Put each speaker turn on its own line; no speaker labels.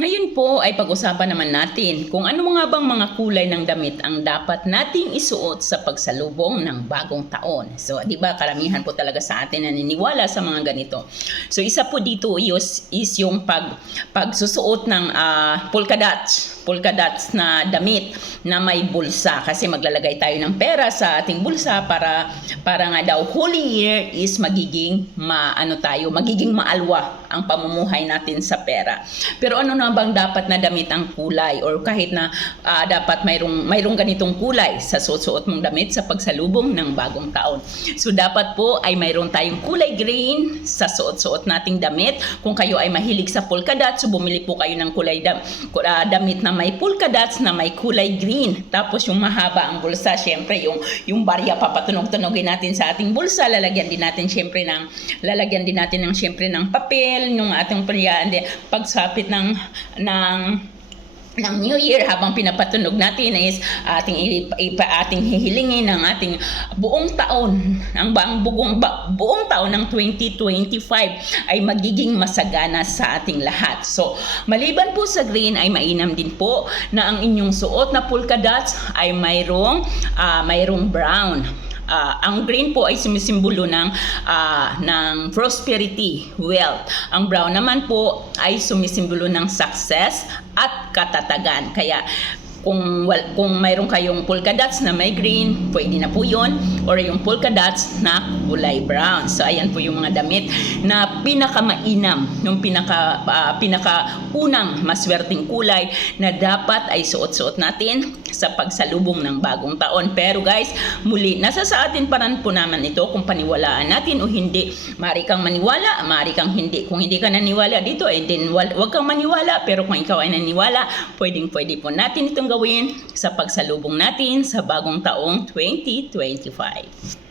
Ngayon po ay pag-usapan naman natin kung ano mga bang mga kulay ng damit ang dapat nating isuot sa pagsalubong ng bagong taon. So, di ba, karamihan po talaga sa atin naniniwala sa mga ganito. So, isa po dito is, is yung pag, pagsusuot ng ah, polka dots, polka dots na damit na may bulsa kasi maglalagay tayo ng pera sa ating bulsa para para nga daw Holy Year is magiging maano tayo, magiging maalwa ang pamumuhay natin sa pera. Pero ano na bang dapat na damit ang kulay or kahit na ah, dapat mayroong mayroong ganitong kulay sa susuot mong damit sa pagsalubong ng bagong taon. So dapat po ay mayroon tayong kulay green sa suot-suot nating damit. Kung kayo ay mahilig sa polka dots, so bumili po kayo ng kulay dam, ah, damit na may polka dots na may kulay green. Tapos yung mahaba ang bulsa, syempre yung yung barya papatunog-tunogin natin sa ating bulsa, lalagyan din natin syempre ng lalagyan din natin ng syempre ng papel, yung ating priya, pagsapit ng ng ng New Year habang pinapatunog natin is ating ipa ating hihilingin ng ating buong taon ang bang buong ba, buong taon ng 2025 ay magiging masagana sa ating lahat. So, maliban po sa green ay mainam din po na ang inyong suot na polka dots ay mayroong ah, mayroong brown. Ah, ang green po ay sumisimbolo ng ah, ng prosperity, wealth. Ang brown naman po ay sumisimbolo ng success at katatagan. Kaya kung wal, kung mayroon kayong polka dots na may green, pwede na po 'yon or yung polka dots na kulay brown. So ayan po yung mga damit na pinakamainam, yung pinaka ah, pinaka unang maswerteng kulay na dapat ay suot-suot natin sa pagsalubong ng bagong taon. Pero guys, muli nasa sa atin pa rin po naman ito kung paniwalaan natin o hindi. Mari kang maniwala, mari kang hindi. Kung hindi ka naniwala dito, eh wal- wag kang maniwala. Pero kung ikaw ay naniwala, pwedeng pwede po natin itong gawin sa pagsalubong natin sa bagong taong 2025.